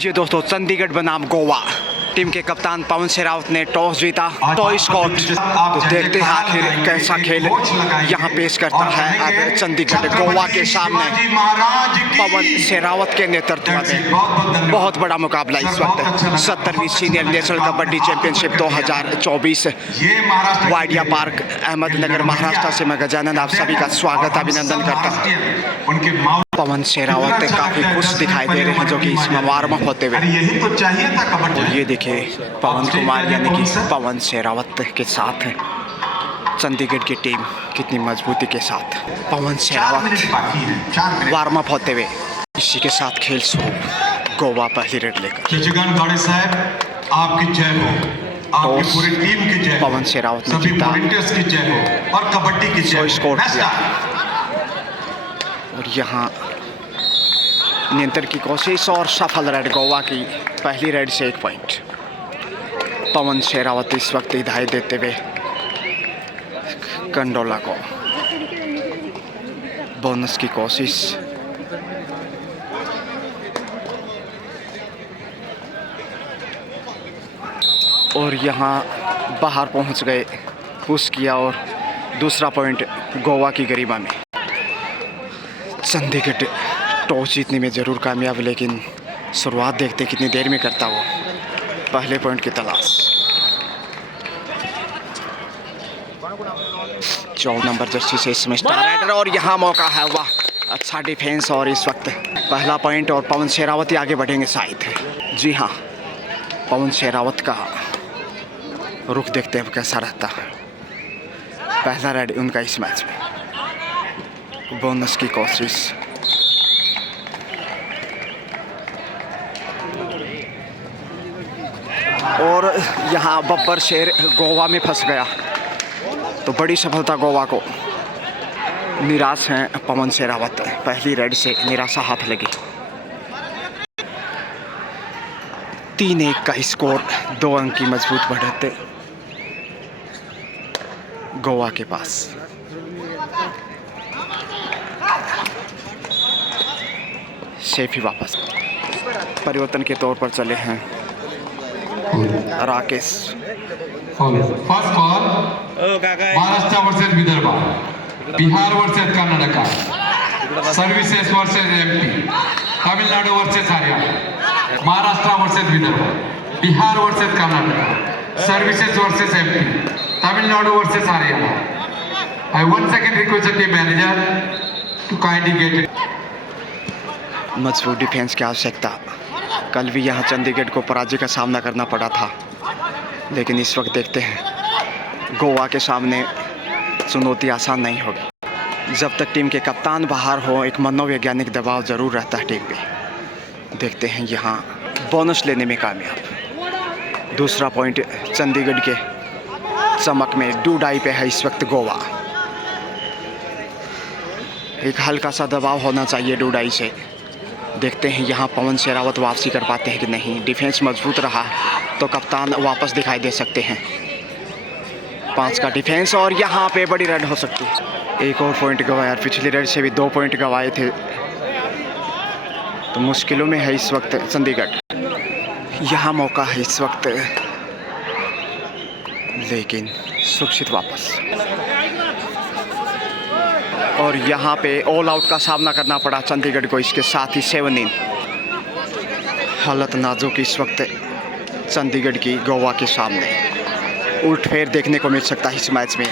जी दोस्तों, चंडीगढ़ बनाम गोवा टीम के कप्तान पवन शेरावत ने टॉस जीता तो स्कॉट। तो देखते हैं आखिर कैसा खेल यहाँ पेश करता है अब चंडीगढ़ गोवा के सामने। पवन शेरावत के नेतृत्व में बहुत बड़ा मुकाबला इस वक्त 70वीं senior national kabaddi championship 2024 Wadia park Ahmednagar Maharashtra से मैं गजानन आप सभी का स्वागत अभिनंदन करता हूँ। पवन शेरावत काफी खुश दिखाई दे रहे हैं जो कि इसमें वार्म अप होते हुए। यही तो चाहिए था कबड्डी। और ये देखिए पवन कुमार यानी कि पवन शेरावत के साथ है चंडीगढ़ की टीम कितनी मजबूती के साथ पवन शेरावत वार्म अप होते हुए। इसी के साथ खेल शुरू। गोवा पहली रेड लेकर खिचगन गाड़े साहब आपकी जय हो, आपकी पूरी टीम की जय हो, पवन शेरावत ने सभी जीता वॉलंटियर्स की जय हो और कबड्डी की जय हो। और यहाँ नियंत्रण की कोशिश और सफल रेड गोवा की पहली रेड से 1 पॉइंट। पवन शेरावत इस वक्त हिदायत देते हुए कंडोला को बोनस की कोशिश। और यहाँ बाहर पहुंच गए, पुश किया और दूसरा पॉइंट गोवा की गरिमा में। चंडीगढ़ टॉस जीतने में ज़रूर कामयाब, लेकिन शुरुआत देखते कितनी देर में करता वो पहले पॉइंट की तलाश। 14 नंबर जर्सी से इसमें स्टार राइडर और यहाँ मौका है। वाह, अच्छा डिफेंस और इस वक्त पहला पॉइंट और पवन शेरावत ही आगे बढ़ेंगे शायद। जी हाँ, पवन शेरावत का रुख देखते हैं कैसा रहता है। पहला रेड उनका इस मैच में। बोनस की कोशिश और यहाँ बब्बर शेर गोवा में फंस गया तो बड़ी सफलता गोवा को। निराश हैं पवन शेरावत, पहली रेड से निराशा हाथ लगी। 3-1 का स्कोर, 2 अंक की मजबूत बढ़त गोवा के पास। शेफी वापस परिवर्तन के तौर पर चले हैं Rakesh. First ball Maharashtra versus Vidarbha, Bihar versus Karnataka, services versus MP, Tamil Nadu versus Haryana, Maharashtra versus Vidarbha, Bihar versus Karnataka, services versus MP, Tamil Nadu versus Haryana. I once again request the team manager to kindly get it. मजबूत डिफेंस की आवश्यकता। कल भी यहाँ चंडीगढ़ को पराजय का सामना करना पड़ा था, लेकिन इस वक्त देखते हैं गोवा के सामने चुनौती आसान नहीं होगी। जब तक टीम के कप्तान बाहर हो एक मनोवैज्ञानिक दबाव ज़रूर रहता है टीम पे। देखते हैं यहाँ बोनस लेने में कामयाब। दूसरा पॉइंट चंडीगढ़ के चमक में डूडाई पे है इस वक्त गोवा। एक हल्का सा दबाव होना चाहिए डूडाई से। देखते हैं यहाँ पवन शेरावत वापसी कर पाते हैं कि नहीं। डिफेंस मजबूत रहा तो कप्तान वापस दिखाई दे सकते हैं। 5 का डिफेंस और यहाँ पे बड़ी रेड हो सकती है। एक और पॉइंट गवाया, पिछली रेड से भी 2 पॉइंट गवाए थे तो मुश्किलों में है इस वक्त चंडीगढ़। यहाँ मौका है इस वक्त, लेकिन सुरक्षित वापस। और यहाँ पे ऑल आउट का सामना करना पड़ा चंडीगढ़ को। इसके साथ ही 7 इन हालत नाजुक इस वक्त चंडीगढ़ की गोवा के सामने। उल्टफेर देखने को मिल सकता है इस मैच में।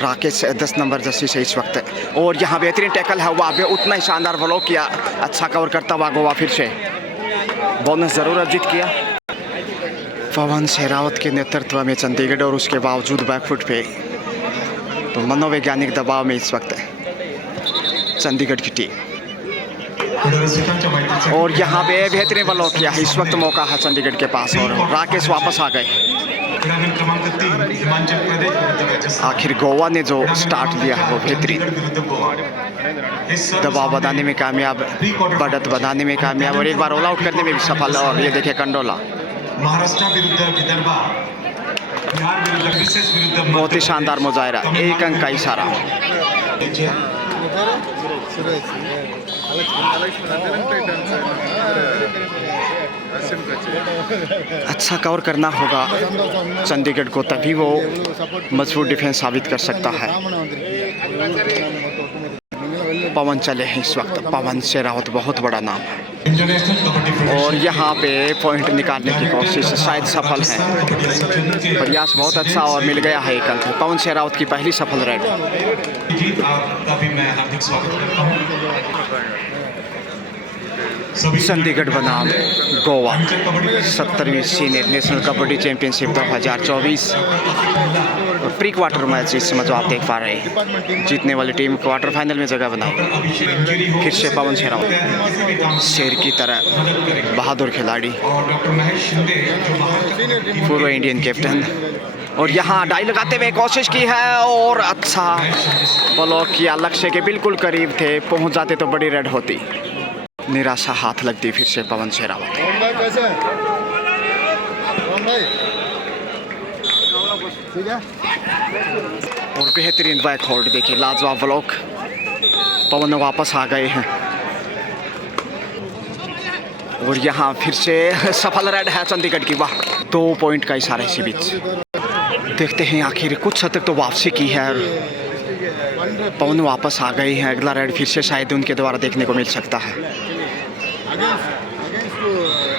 राकेश 10 नंबर जर्सी से इस वक्त। और यहाँ बेहतरीन टैकल है, वहाँ पे उतना ही शानदार ब्लॉक किया, अच्छा कवर करता हुआ गोवा फिर से बोनस ज़रूर अर्जित किया। पवन शेरावत के नेतृत्व में चंडीगढ़ और उसके बावजूद बैकफुट पे तो मनोवैज्ञानिक दबाव में इस वक्त चंडीगढ़ की टीम। और यहाँ पे बेहतरीन ब्लॉक किया है। इस वक्त मौका है चंडीगढ़ के पास और राकेश वापस आ गए। आखिर गोवा ने जो स्टार्ट लिया है वो बेहतरीन, दबाव बनाने में कामयाब, बढ़त बनाने में कामयाब और एक बार ऑल आउट करने में भी सफल। और ये देखिए कंडोला महाराष्ट्र विरुद्ध विदर्भ, बिहार विरुद्ध विशेष विरुद्ध बहुत ही शानदार मुजाहिरा। 1 अंक का इशारा। अच्छा कवर करना होगा चंडीगढ़ को, तभी वो मजबूत डिफेंस साबित कर सकता है। पवन चले हैं इस वक्त, पवन शेरावत बहुत बड़ा नाम है और यहाँ पे पॉइंट निकालने की कोशिश शायद सफल है। प्रयास बहुत अच्छा और मिल गया है एक अंक। पवन शेरावत की पहली सफल रेड। चंडीगढ़ बनाम गोवा 17वीं senior national kabaddi championship 2024 pre quarter match इस समय जो आप देख पा रहे हैं। जीतने वाली टीम क्वार्टर फाइनल में जगह बनाई। फिर से पवन शेरावत शेर की तरह बहादुर खिलाड़ी, पूर्व इंडियन कैप्टन, और यहाँ डाई लगाते हुए कोशिश की है और अच्छा ब्लॉक किया। लक्ष्य के बिल्कुल करीब थे, पहुंच जाते तो बड़ी रेड होती। निराशा हाथ लगती फिर से पवन शेरावत। और बेहतरीन बैक होल्ड, देखिए लाजवाब ब्लॉक। पवन वापस आ गए हैं और यहाँ फिर से सफल रेड है चंडीगढ़ की। वाह, 2 पॉइंट का इशारा इसी बीच। देखते हैं आखिर कुछ हद तक तो वापसी की है। पवन वापस आ गए हैं। अगला रेड फिर से शायद उनके द्वारा देखने को मिल सकता है।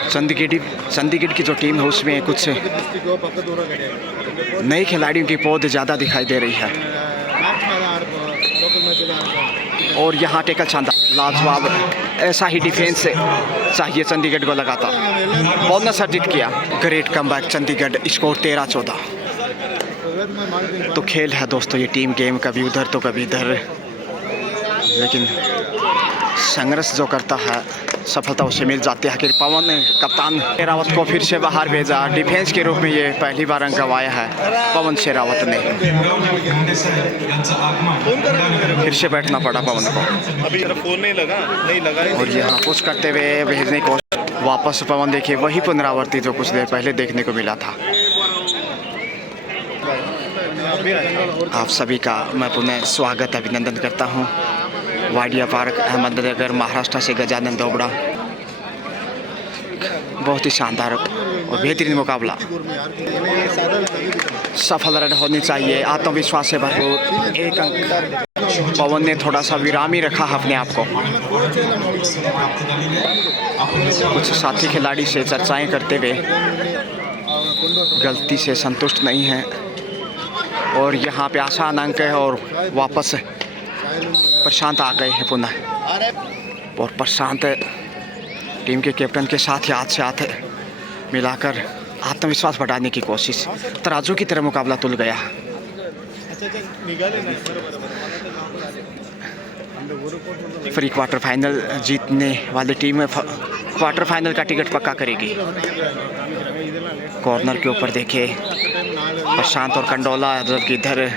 चंडीगढ़ की जो टीम है उसमें कुछ नए खिलाड़ियों की पौध ज़्यादा दिखाई दे रही है। और यहाँ टेकल छांदा, लाजवाब। ऐसा ही डिफेंस चाहिए चंडीगढ़ को लगातार। बोनस अर्जित किया। Great comeback Chandigarh, score 13-14। तो खेल है दोस्तों, ये टीम गेम, कभी उधर तो कभी इधर, लेकिन संघर्ष जो करता है सफलता उसे मिल जाती है। आखिर पवन ने कप्तान शेरावत को फिर से बाहर भेजा। डिफेंस के रूप में ये पहली बार अंक गंवाया है पवन शेरावत ने। फिर से बैठना पड़ा पवन को। अभी फोन नहीं लगा और यहाँ पुश करते हुए भेजने को वापस पवन, देखिए वही पुनरावृत्ति जो कुछ देर पहले देखने को मिला था। आप सभी का मैं पुनः स्वागत अभिनंदन करता हूँ। वाडिया पार्क, अहमदनगर, महाराष्ट्र से गजानंद दोबड़ा। बहुत ही शानदार और बेहतरीन मुकाबला। सफल रन होनी चाहिए, आत्मविश्वास से भरपूर। 1 अंक। पवन ने थोड़ा सा विराम ही रखा अपने आप को। कुछ साथी खिलाड़ी से चर्चाएं करते हुए गलती से संतुष्ट नहीं हैं और यहाँ पे आसान अंक है। और वापस प्रशांत आ गए हैं पुनः, और प्रशांत टीम के कैप्टन के साथ हाथ से हाथ मिलाकर आत्मविश्वास बढ़ाने की कोशिश। तराजू की तरह मुकाबला तुल गया। प्री क्वार्टर फाइनल जीतने वाली टीम क्वार्टर फाइनल का टिकट पक्का करेगी। कॉर्नर के ऊपर देखे प्रशांत और कंडोला, जबकि इधर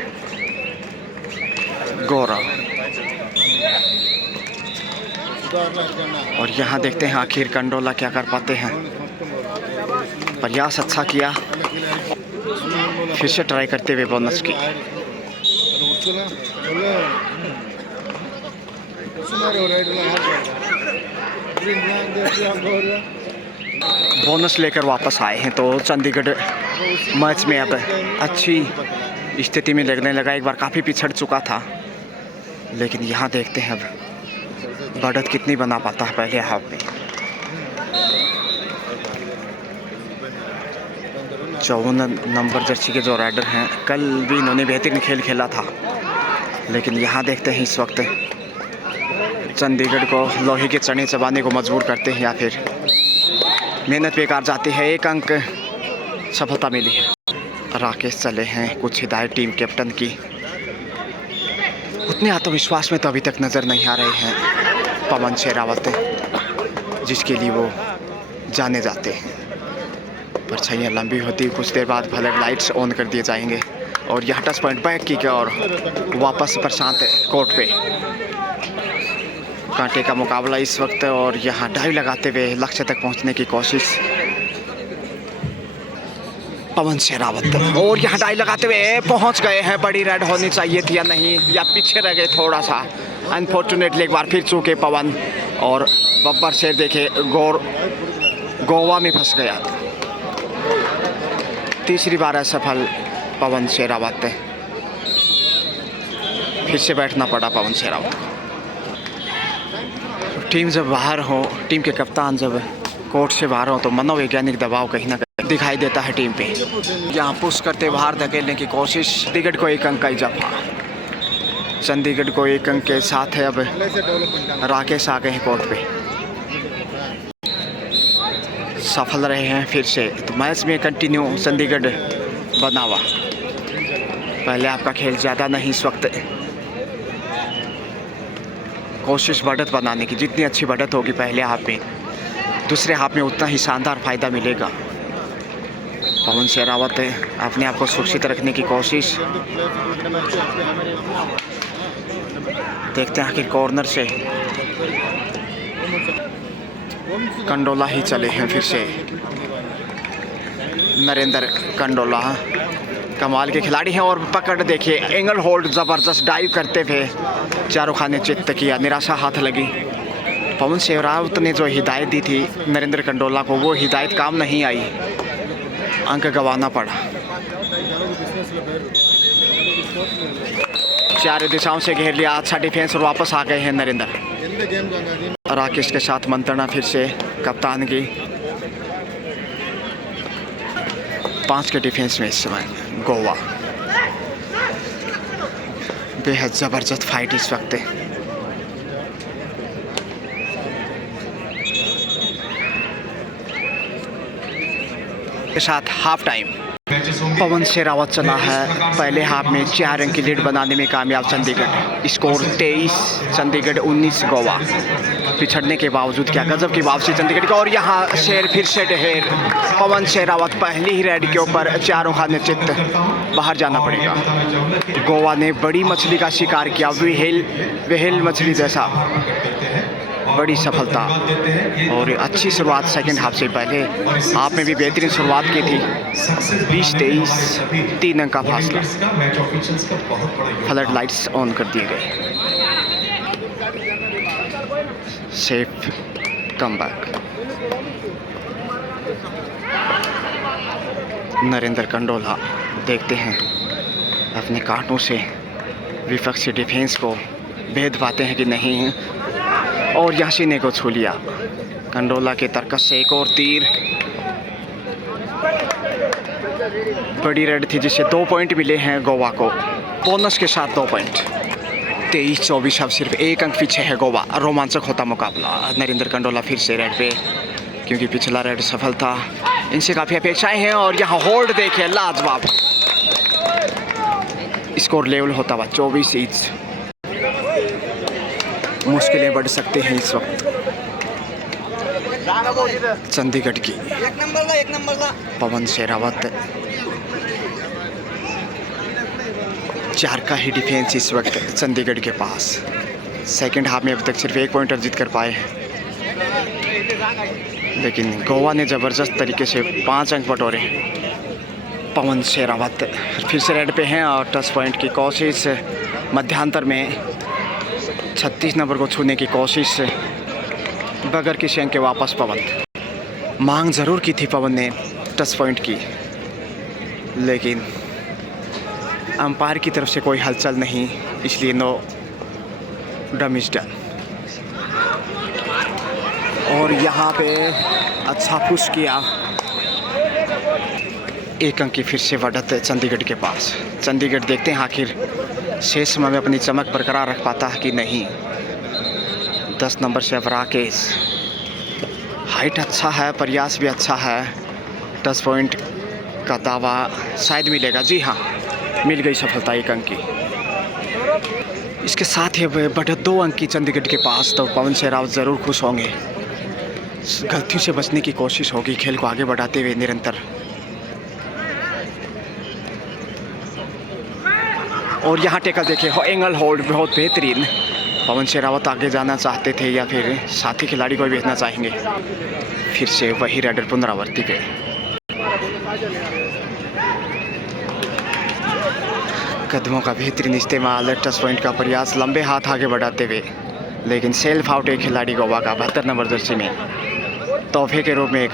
गौरव। और यहाँ देखते हैं आखिर कंडोला क्या कर पाते हैं। प्रयास अच्छा किया, फिर से ट्राई करते हुए बोनस की। बोनस लेकर वापस आए हैं तो चंडीगढ़ मैच में अब अच्छी स्थिति में लगने लगा। एक बार काफ़ी पिछड़ चुका था, लेकिन यहाँ देखते हैं अब बढ़त कितनी बना पाता है पहले हाफ में। 54 नंबर जर्सी के जो राइडर हैं, कल भी इन्होंने बेहतरीन खेल खेला था, लेकिन यहाँ देखते हैं इस वक्त चंडीगढ़ को लोहे के चने चबाने को मजबूर करते हैं या फिर मेहनत बेकार जाती है। 1 अंक सफलता मिली है। राकेश चले हैं, कुछ हिदायत टीम कैप्टन की। उतने आत्मविश्वास में तो अभी तक नज़र नहीं आ रहे हैं पवन शेरावत, जिसके लिए वो जाने जाते हैं। परछाइयाँ लंबी होती, कुछ देर बाद फ्लड लाइट्स ऑन कर दिए जाएंगे और यह टच पॉइंट बैक की और वापस प्रशांत कोर्ट पे। कांटे का मुकाबला इस वक्त और यहाँ डाइव लगाते हुए लक्ष्य तक पहुँचने की कोशिश पवन शेरावत। और यहाँ डाई लगाते हुए पहुँच गए हैं। बड़ी रेड होनी चाहिए थी या नहीं, या पीछे रह गए थोड़ा सा। अनफॉर्चुनेटली एक बार फिर चूके पवन और बब्बर शेर देखे गोवा में फंस गया। तीसरी बार असफल पवन शेरावत। फिर से बैठना पड़ा पवन शेरावत को। टीम जब बाहर हो, टीम के कप्तान जब कोर्ट से बाहर हो तो मनोवैज्ञानिक दबाव कहीं ना कहीं दिखाई देता है टीम पे। यहाँ पुश करते बाहर धकेलने की कोशिश। चंडीगढ़ को 1 अंक का इजाफा। चंडीगढ़ को 1 अंक के साथ है। अब राकेश आ गए हैं कोर्ट पे, सफल रहे हैं फिर से। तो मैच में कंटिन्यू चंडीगढ़ बना हुआ। पहले आपका खेल ज़्यादा नहीं, इस वक्त कोशिश बढ़त बनाने की। जितनी अच्छी बढ़त होगी पहले हाफ में, दूसरे हाफ में उतना ही शानदार फ़ायदा मिलेगा। पवन शेरावत अपने आप को सुरक्षित रखने की कोशिश। देखते हैं आखिर कॉर्नर से कंडोला ही चले हैं फिर से। नरेंद्र कंडोला कमाल के खिलाड़ी हैं। और पकड़ देखिए, एंगल होल्ड ज़बरदस्त डाइव करते हुए शाहरुख खान ने चित्त किया। निराशा हाथ लगी। पवन शेरावत ने जो हिदायत दी थी नरेंद्र कंडोला को, वो हिदायत काम नहीं आई। अंक गंवाना पड़ा। चारों दिशाओं से घेर लिया। अच्छा डिफेंस और वापस आ गए हैं नरेंद्र। राकेश के साथ मंत्रणा फिर से कप्तान की। 5 के डिफेंस में इस समय गोवा। बेहद ज़बरदस्त फाइट इस वक्त। के साथ हाफ टाइम। पवन शेरावत चला है। पहले हाफ में 4 अंक की लीड बनाने में कामयाब चंडीगढ़। स्कोर 23 चंडीगढ़ 19 गोवा। पिछड़ने के बावजूद क्या गजब की वापसी चंडीगढ़ का। और यहाँ शेर फिर से ढेर। पवन शेरावत पहली ही रेड के ऊपर शाहरुख खान ने चित्त। बाहर जाना पड़ेगा। गोवा ने बड़ी मछली का शिकार किया। वेहेल मछली जैसा बड़ी सफलता और अच्छी शुरुआत सेकंड हाफ से। पहले हाफ में भी बेहतरीन शुरुआत की थी। 20-23 3 अंक का फासला। फ्लड लाइट्स ऑन कर दिए गए। Safe comeback. नरेंद्र कंडोला देखते हैं अपने कांटों से विपक्षी डिफेंस को भेद पाते हैं कि नहीं। और यासीने को छू लिया। कंडोला के तरकस से एक और तीर। बड़ी रेड थी जिससे 2 पॉइंट मिले हैं गोवा को। बोनस के साथ 2 पॉइंट। 23-24 अब सिर्फ 1 अंक पीछे है गोवा। रोमांचक होता मुकाबला। नरेंद्र कंडोला फिर से रेड पे, क्योंकि पिछला रेड सफल था। इनसे काफ़ी अपेक्षाएं हैं। और यहाँ होल्ड देखिए, लाजवाब। स्कोर लेवल होता हुआ 24 ईच। मुश्किलें बढ़ सकते हैं इस वक्त चंडीगढ़ की। पवन शेरावत 4 का ही डिफेंस इस वक्त चंडीगढ़ के पास। सेकंड हाफ में अब तक सिर्फ 1 पॉइंट अर्जित कर पाए हैं, लेकिन गोवा ने ज़बरदस्त तरीके से 5 अंक बटोरे। पवन शेरावत फिर से रेड पे हैं और टच पॉइंट की कोशिश। मध्यांतर में 36 नंबर को छूने की कोशिश बगैर किसी अंक के वापस। पवन मांग ज़रूर की थी पवन ने टच पॉइंट की, लेकिन अंपायर की तरफ से कोई हलचल नहीं, इसलिए नो डैमेज डन। और यहाँ पे अच्छा पुश किया। 1 अंक की फिर से बढ़त चंडीगढ़ के पास। चंडीगढ़ देखते हैं आखिर शेष समय में अपनी चमक बरकरार रख पाता है कि नहीं। 10 नंबर से अब राकेश। हाइट अच्छा है, प्रयास भी अच्छा है। टच पॉइंट का दावा शायद मिलेगा। जी हाँ, मिल गई सफलता 1 अंक की। इसके साथ ही बढ़त 2 अंक की चंडीगढ़ के पास। तो पवन शेरावत ज़रूर खुश होंगे। गलतियों से बचने की कोशिश होगी, खेल को आगे बढ़ाते हुए निरंतर। और यहाँ टेकल देखिए, एंगल होल्ड बहुत बेहतरीन। पवन शेरावत आगे जाना चाहते थे या फिर साथी खिलाड़ी को भेजना चाहेंगे। फिर से वही रेडर पुनरावृत्ति पे। कदमों का बेहतरीन इस्तेमाल, टच पॉइंट का प्रयास, लंबे हाथ आगे बढ़ाते हुए, लेकिन सेल्फ आउट एक खिलाड़ी गोवा का 72 नंबर जर्सी में तोहफे के रूप में एक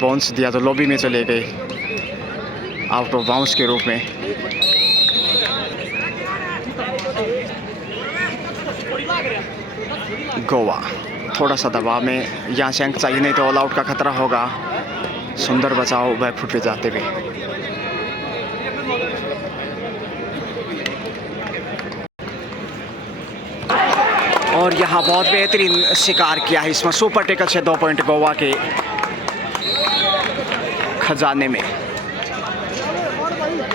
बाउंस दिया तो लॉबी में चले गए आउट ऑफ बाउंस के रूप में। गोवा थोड़ा सा दबाव में, यहाँ से अंक चाहिए नहीं तो ऑल आउट का खतरा होगा। सुंदर बचाव बैकफुट पे जाते हुए। और यहाँ बहुत बेहतरीन शिकार किया है इसमें, सुपर टेकल से 2 पॉइंट गोवा के खजाने में।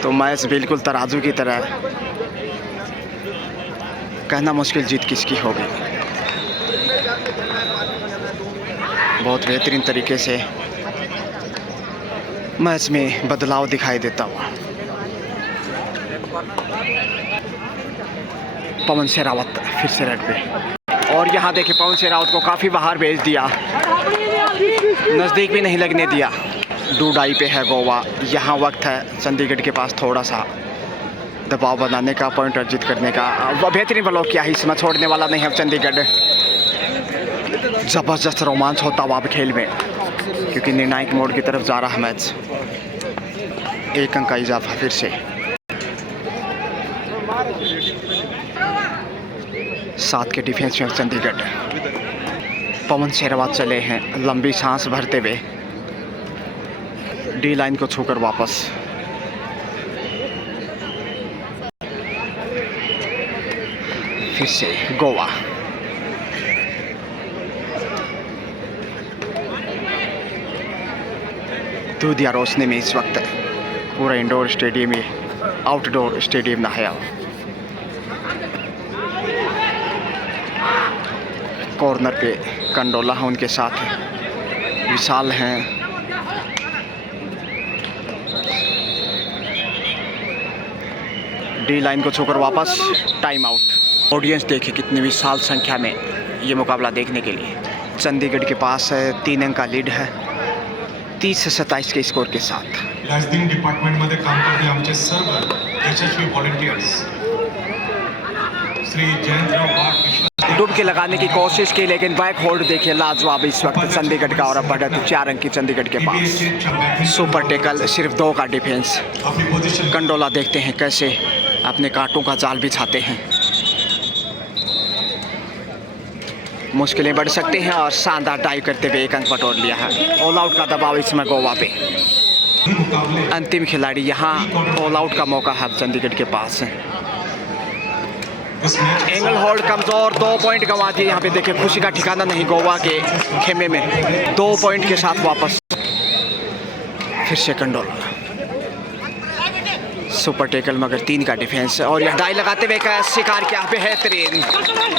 तो मैच बिल्कुल तराजू की तरह, कहना मुश्किल जीत किसकी होगी। बहुत बेहतरीन तरीके से मैच में बदलाव दिखाई देता हुआ। पवन शेरावत फिर से रेड पे, और यहाँ देखिए पवन शेरावत को काफ़ी बाहर भेज दिया, नज़दीक भी नहीं लगने दिया। डूडाई पे है गोवा। यहाँ वक्त है चंडीगढ़ के पास थोड़ा सा दबाव बनाने का, पॉइंट अर्जित करने का। बेहतरीन ब्लॉक किया है, इसमें छोड़ने वाला नहीं है चंडीगढ़। ज़बरदस्त रोमांच होता हुआ अब खेल में, क्योंकि निर्णायक मोड की तरफ जा रहा है मैच। 1 अंक का इजाफा फिर से। 7 के डिफेंस में चंडीगढ़। पवन शेरावत चले हैं लंबी सांस भरते हुए, डी लाइन को छूकर वापस। फिर से गोवा। दूधिया रोशनी में इस वक्त पूरा इंडोर स्टेडियम ही आउटडोर स्टेडियम नहाया। कॉर्नर पे कंडोला है, उनके साथ विशाल हैं। डी लाइन को छूकर वापस, टाइम आउट। ऑडियंस देखिए कितनी विशाल संख्या में ये मुकाबला देखने के लिए। चंडीगढ़ के पास 3 अंक का लीड है 30 से 27 के स्कोर के साथ। लाइटिंग डिपार्टमेंट मध्ये काम करते आमचे सर्व यशस्वी व्हॉलंटियर्स श्री जयंतराव बाग डुबकी लगाने की कोशिश की, लेकिन बैक होल्ड देखिए लाजवाब इस वक्त चंडीगढ़ का, और अब बढ़त 4 अंक की चंडीगढ़ के पास। सुपर टेकल, सिर्फ 2 का डिफेंस। अपनी पोजीशन कंडोला देखते हैं कैसे अपने कांटों का जाल बिछाते हैं। मुश्किलें बढ़ सकती हैं, और शानदार डाइव करते हुए 1 अंक बटोर लिया है। ऑल आउट का दबाव इसमें गोवा पे। मुकाबले अंतिम खिलाड़ी, यहाँ ऑल आउट का मौका है चंडीगढ़ के पास। इस मैच एंगल होल्ड कमजोर, 2 पॉइंट गंवा दिए। यहाँ पे देखिए खुशी का ठिकाना नहीं गोवा के खेमे में। 2 पॉइंट के साथ वापस। फिर से कंडोला, सुपर टेकल मगर 3 का डिफेंस, और यह डाई लगाते हुए का शिकार क्या बेहतरीन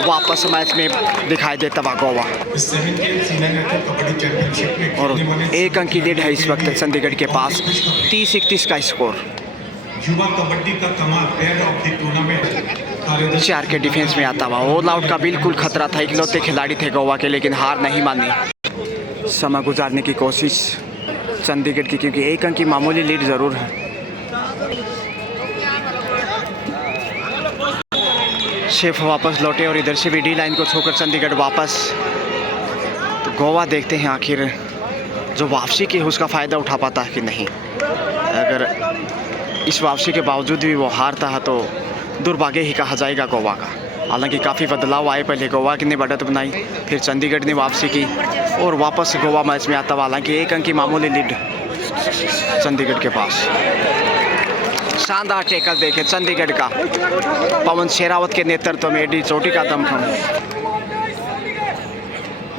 वापस मैच में दिखाई देता हुआ गोवा। इस सेकंड के सीनियर नेशनल कबड्डी चैंपियनशिप में और खेलने वाले 1 अंक की लीड है इस वक्त चंडीगढ़ के पास। 30-31 का स्कोर। युवा कबड्डी का कमाल प्लेयर ऑफ द टूर्नामेंट 4 के डिफेंस में आता हुआ। ऑल आउट का बिल्कुल खतरा था, इकलौते खिलाड़ी थे गोवा के, लेकिन हार नहीं मानी। समय गुजारने की कोशिश चंडीगढ़ की, क्योंकि 1 अंक की मामूली लीड ज़रूर है। शेफ वापस लौटे, और इधर से भी डी लाइन को छोड़कर चंडीगढ़ वापस। तो गोवा देखते हैं आखिर जो वापसी की है उसका फ़ायदा उठा पाता है कि नहीं। अगर इस वापसी के बावजूद भी वो हारता है तो दुर्भाग्य ही कहा जाएगा गोवा का। हालांकि काफ़ी बदलाव आए, पहले गोवा ने बढ़त बनाई, फिर चंडीगढ़ ने वापसी की, और वापस गोवा मैच में आता हुआ। हालांकि 1 अंक की मामूली लीड चंडीगढ़ के पास। शानदार टेकल देखे चंडीगढ़ का, पवन शेरावत के नेतृत्व में एडी चोटी का दमखम।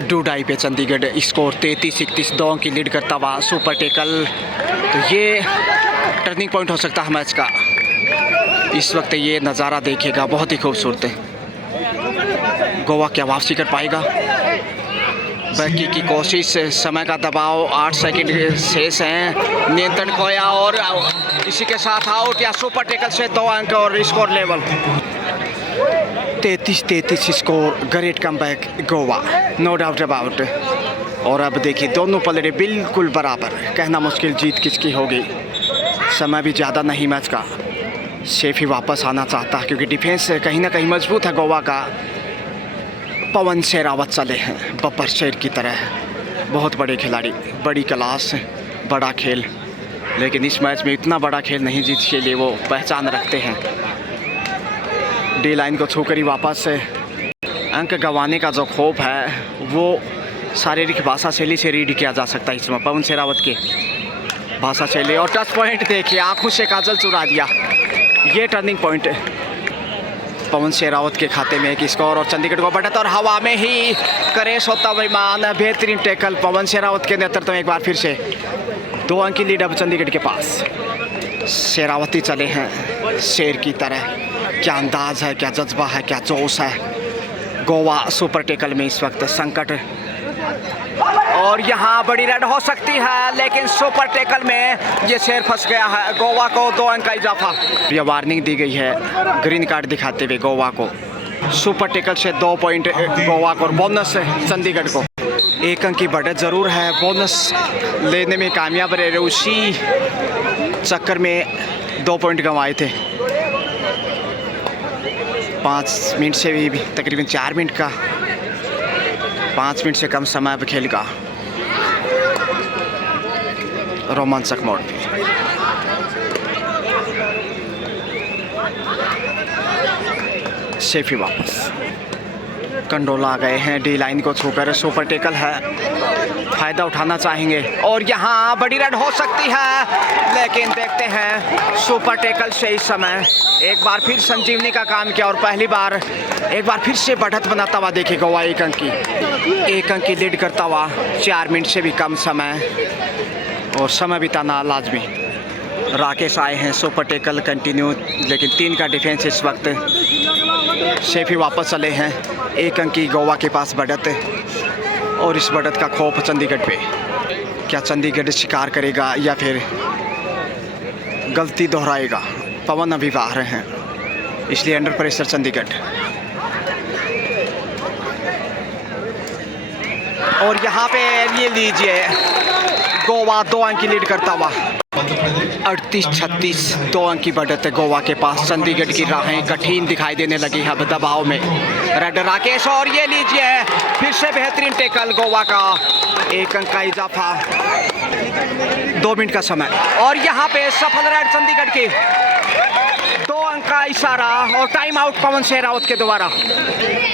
डूडाई पे चंडीगढ़ स्कोर 33-31, 2 अंक की लीड करता हुआ। सुपर टेकल, तो ये टर्निंग पॉइंट हो सकता है मैच का। इस वक्त ये नज़ारा देखिएगा, बहुत ही खूबसूरत है। गोवा क्या वापसी कर पाएगा? बैकी की कोशिश, समय का दबाव, 8 सेकंड शेष हैं, नियंत्रण खोया, और इसी के साथ आउट या सुपर टेकल से 2 अंक और score level 33-33 score. Great comeback Goa, no doubt about. और अब देखिए दोनों पलड़े बिल्कुल बराबर, कहना मुश्किल जीत किसकी होगी। समय भी ज़्यादा नहीं मैच का। शेफ ही वापस आना चाहता है, क्योंकि डिफेंस कहीं ना कहीं मजबूत है गोवा का। पवन शेरावत चले हैं बब्बर शेर की तरह। बहुत बड़े खिलाड़ी, बड़ी क्लास, बड़ा खेल, लेकिन इस मैच में इतना बड़ा खेल नहीं जीत के लिए वो पहचान रखते हैं। डी लाइन को छूकर ही वापस अंक गंवाने का जो खौफ है वो शारीरिक भाषा शैली से रीड किया जा सकता है इसमें। पवन शेरावत के भाषा शैली और टच पॉइंट देखिए, आंखों से काजल चुरा दिया। ये टर्निंग पॉइंट पवन शेरावत के खाते में एक स्कोर और चंडीगढ़ को बढ़त और हवा में ही करेश होता विमान। बेहतरीन टैकल पवन शेरावत के नेतृत्व में एक बार फिर से 2 अंक की लीड अब चंडीगढ़ के पास। शेरावती चले हैं शेर की तरह। क्या अंदाज है, क्या जज्बा है, क्या जोश है। गोवा सुपर टैकल में इस वक्त संकट और यहाँ बड़ी रेड हो सकती है, लेकिन सुपर टैकल में ये शेर फंस गया है। गोवा को 2 अंक का इजाफा। यह वार्निंग दी गई है ग्रीन कार्ड दिखाते हुए गोवा को। सुपर टैकल से 2 पॉइंट गोवा को और बोनस चंडीगढ़ को। 1 अंक की बढ़त ज़रूर है, बोनस लेने में कामयाब रहे। उसी चक्कर में 2 पॉइंट गंवाए थे। 5 मिनट से भी तकरीबन 4 मिनट का, 5 मिनट से कम समय अब खेल का रोमांचक मोड़ पे। सेफी वापस कंडोला आ गए हैं डी लाइन को छूकर। सुपर टैकल है, फायदा उठाना चाहेंगे और यहाँ बड़ी रेड हो सकती है, लेकिन देखते हैं सुपर टैकल से इस समय एक बार फिर संजीवनी का काम किया और पहली बार एक बार फिर से बढ़त बनाता हुआ देखे गोवा 1 अंक की लीड करता हुआ। 4 मिनट से भी कम समय और समय बिताना लाजमी। राकेश आए हैं, सुपर टैकल कंटिन्यू, लेकिन 3 का डिफेंस इस वक्त। शेफी वापस चले हैं। 1 अंक की गोवा के पास बढ़त और इस बढ़त का खौफ चंडीगढ़ पे। क्या चंडीगढ़ शिकार करेगा या फिर गलती दोहराएगा? पवन अभी बाहर हैं, इसलिए अंडर प्रेशर चंडीगढ़। और यहाँ पे ये लीजिए गोवा 2 अंक की लीड करता हुआ। 38-36 2 अंक की बढ़त है गोवा के पास। चंडीगढ़ की राहें कठिन दिखाई देने लगी है अब दबाव में। रेड राकेश और ये लीजिए फिर से बेहतरीन टैकल गोवा का। 1 अंक का इजाफा, 2 मिनट का समय और यहाँ पे सफल रेड चंडीगढ़ की। 2 अंक का इशारा और टाइम आउट पवन शेरावत के द्वारा।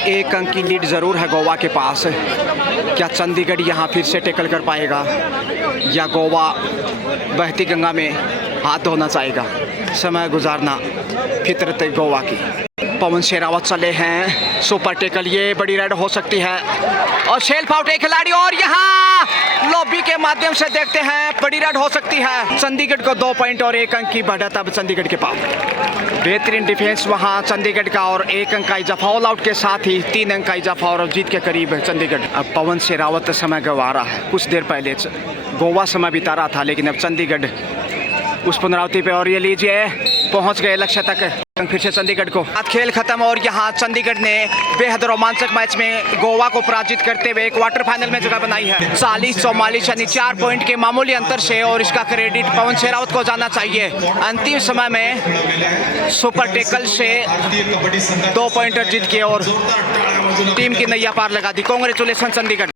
1 अंक की लीड ज़रूर है गोवा के पास। क्या चंडीगढ़ यहाँ फिर से टैकल कर पाएगा या गोवा बहती गंगा में हाथ धोना चाहेगा? समय गुजारना फितरत है गोवा की। पवन शेरावत चले हैं, सुपर टैकल, ये बड़ी रेड हो सकती है और शेल्फ आउट एक खिलाड़ी और यहाँ लॉबी के माध्यम से देखते हैं बड़ी रेड हो सकती है। चंडीगढ़ को 2 पॉइंट और 1 अंक की बढ़त अब चंडीगढ़ के पास। बेहतरीन डिफेंस वहाँ चंडीगढ़ का और 1 अंक का इजाफा। ऑल आउट के साथ ही 3 अंक का इजाफा और जीत के करीब है चंडीगढ़। अब पवन शेरावत समय गंवा रहा है। कुछ देर पहले गोवा समय बिता रहा था, लेकिन अब चंडीगढ़ उस पुनरावृत्ति पे और ये लीजिए पहुंच गए लक्ष्य तक। फिर से चंडीगढ़ को खेल खत्म और यहाँ चंडीगढ़ ने बेहद रोमांचक मैच में गोवा को पराजित करते हुए क्वार्टर फाइनल में जगह बनाई है 40-44 यानी 4 पॉइंट के मामूली अंतर से। और इसका क्रेडिट पवन शेरावत को जाना चाहिए। अंतिम समय में सुपर टैकल से 2 पॉइंट जीत के और टीम की नैया पार लगा दी। कांग्रेचुलेशन चंडीगढ़।